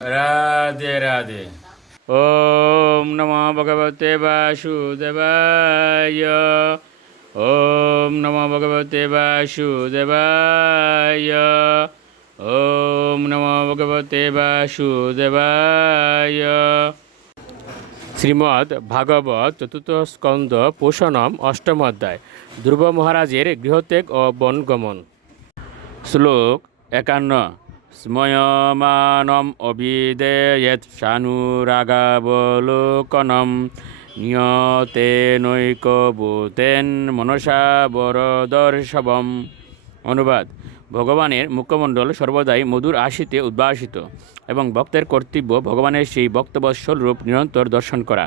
রাধে রাধে। ওম নমো ভগবতে বাসুদেবায়। ওম নমো ভগবতে বাসুদেবায়। ওম নমো ভগবতে বাসুদেবায়। শ্রীমদ্ ভাগবত চতুর্থ স্কন্দ পোষণম অষ্টম অধ্যায়। ধ্রুব মহারাজের গৃহত্যাগ ও বনগমন। শ্লোক 51। স্ময়মানম অবিদেয়েৎ সানুরাগাবলোকনম নিয়তেনৈকভূতেন মনসা বরদর্শবম। অনুবাদ: ভগবানের মুখমণ্ডল সর্বদাই মধুর আশিতে উদ্ভাসিত এবং ভক্তের কর্তব্য ভগবানের সেই ভক্তবৎসল রূপ নিরন্তর দর্শন করা।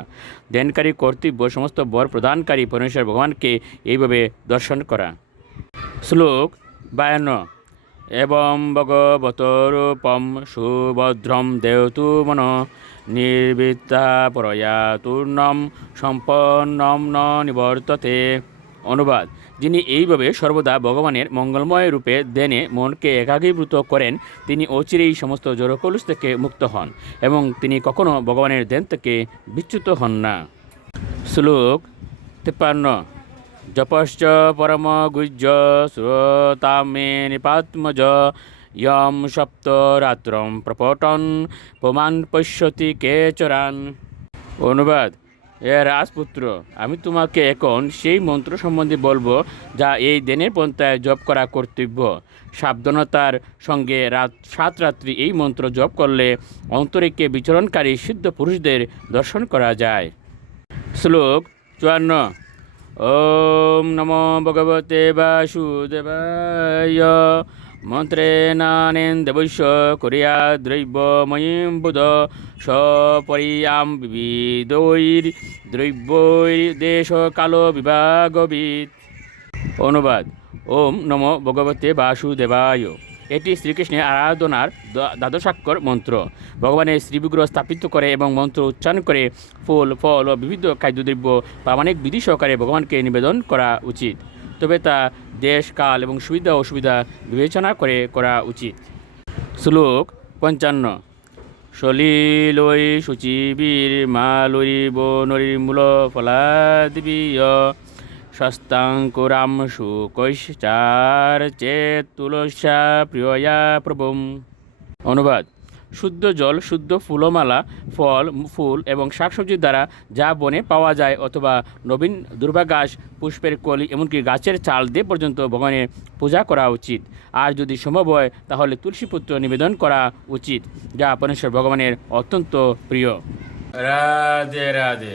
ধ্যানকারী কর্তব্য সমস্ত বর প্রদানকারী পরমেশ্বর ভগবানকে এইভাবে দর্শন করা। শ্লোক 52। এবং ভগবতরূপম সুভদ্রম দেওতু মন নির্বৃত্তা পরয়া তূর্ণম সম্পন্নম ন নিবর্ততে। অনুবাদ: যিনি এইভাবে সর্বদা ভগবানের মঙ্গলময় রূপে ধ্যানে মনকে একাগ্রীভূত করেন, তিনি অচিরেই সমস্ত জড়কলুষ থেকে মুক্ত হন এবং তিনি কখনও ভগবানের ধ্যান থেকে বিচ্যুত হন না। শ্লোক 53। জপশ্চ পরম গুহ্য শ্রোতামে নিপাত্মজ ইয়ম সপ্তরাত্রম প্রপটন পুমান পশ্যতি কেচরান। অনুবাদ: রাজপুত্র, আমি তোমাকে এখন সেই মন্ত্র সম্বন্ধে বলবো যা এই দিনের পন্থায় জপ করা কর্তব্য। সাবধানতার সঙ্গে 7 রাত্রি এই মন্ত্র জপ করলে অন্তরিকে বিচরণকারী সিদ্ধ পুরুষদের দর্শন করা যায়। শ্লোক 54। ওম নমো ভগবতে বাসুদেবায়। মন্ত্রেণানেন্দেবৈশ্য কুর্য়া দ্রব্যময়ীম বুধ সপরিয়াম বিবিধৈর্দ্রব্যৈর্দেশ কালো বিভাগবিদ। অনুবাদ: ওম নমো ভগবতে বাসুদেবায়। এটি শ্রীকৃষ্ণের আরাধনার দ্বাদশাক্ষর মন্ত্র। ভগবানের শ্রীবিগ্রহ স্থাপিত করে এবং মন্ত্র উচ্চারণ করে ফুল ফল ও বিবিধ খাদ্যদ্রব্য প্রামাণিক বিধি সহকারে ভগবানকে নিবেদন করা উচিত। তবে তা দেশ কাল এবং সুবিধা অসুবিধা বিবেচনা করে করা উচিত। শ্লোক 55। সলিলই শুচিবীর মালরি বনরিমূল ফলাদিবীয় সস্তাঙ্কুরাম সুকৈশ্চার চেত তুলসা প্রিয়য়া প্রভুম। অনুবাদ: শুদ্ধ জল, শুদ্ধ ফুলমালা, ফল ফুল এবং শাকসবজির দ্বারা যা বনে পাওয়া যায় অথবা নবীন দুর্বাঘাস, পুষ্পের কলি, এমনকি গাছের চাল দিয়ে পর্যন্ত ভগবানের পূজা করা উচিত। আর যদি সম্ভব হয় তাহলে তুলসীপত্র নিবেদন করা উচিত, যা পরমেশ্বর ভগবানের অত্যন্ত প্রিয়। রাধে রাধে।